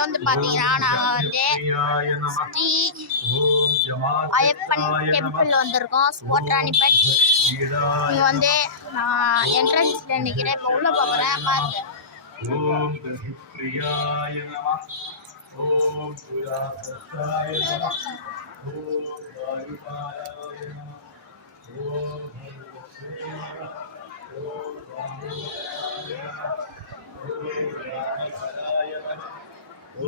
இன்னைக்கு வந்து பார்த்தீங்கன்னா நாங்கள் வந்து ஸ்ரீ ஐயப்பன் டெம்பிள் வந்திருக்கோம். ஸ்போர்ட் ராணிப்பேட். இங்கே வந்து நான் என்ட்ரன்ஸில் நிற்கிறேன். இப்போ உள்ளே போகிறேன் பாருங்க. ஓம் பிரியாய நமः. ஓம் புராதத்தாய நமः. ஓம் வாயுபாலாய நமः. ஓம் ஹரிவசேன. ஓம் வாயுபாலாய நமः. ஓம் ராமபதாய நமः.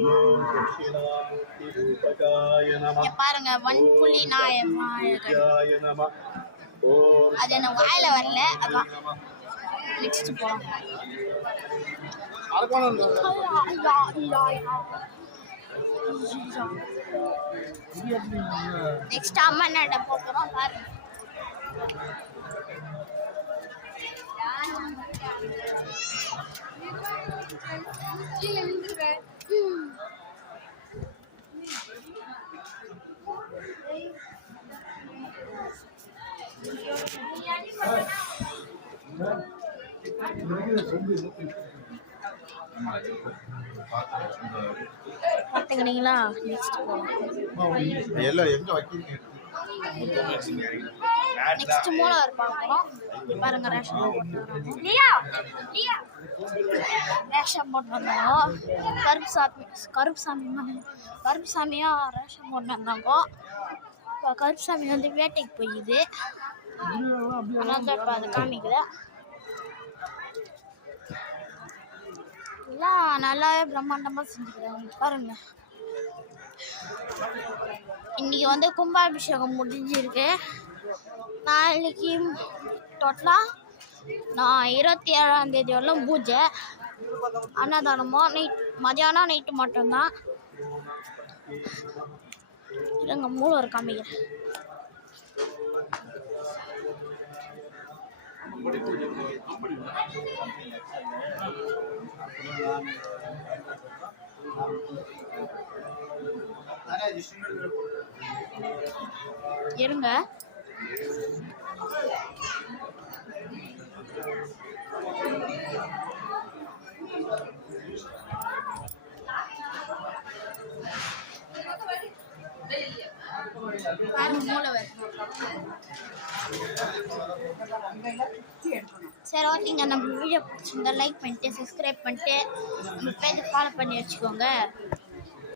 ஓம் தட்சிணாமூர்த்தி ரூபகாய நமः. பாருங்க வன்புலி நாயகாய நமः. ஓம் அது என்ன வாயில வரல. அதான் நெக்ஸ்ட் போலாம். நெக்ஸ்ட் அம்மா நட போறோம் பாருங்க. பார்த்துக்கிறீங்களா? நெக்ஸ்ட் நெக்ஸ்ட் மூலம் இருப்பாங்க பாருங்க. ரேஷன் போட்டு வந்தாங்க. கருப்புசாமியா ரேஷன் போட்டு வந்தாங்க. கருப்புசாமி வந்து வேட்டைக்கு போயிடுது. ஆனால் இப்போ அது காமிக்கல. எல்லாம் நல்லாவே பிரம்மாண்டமாக செஞ்சுக்கிறாங்க பாருங்க. இன்னைக்கு வந்து கும்பாபிஷேகம் முடிஞ்சிருக்கு. நாளைக்கு டோட்டலாக நான் 27ஆம் தேதி வரலாம் பூஜை. அன்னதானமோ மதியானம் நைட்டு மட்டும்தான். இருங்க மூலவர் காமிக்கிறேன். இருங்க மூலவர். சரி ஓகேங்க. நம்ம வீடியோ பிடிச்சிருந்தா லைக் பண்ணிட்டு சப்ஸ்கிரைப் பண்ணிட்டு நம்ம பேஜை ஃபாலோ பண்ணி வச்சுக்கோங்க.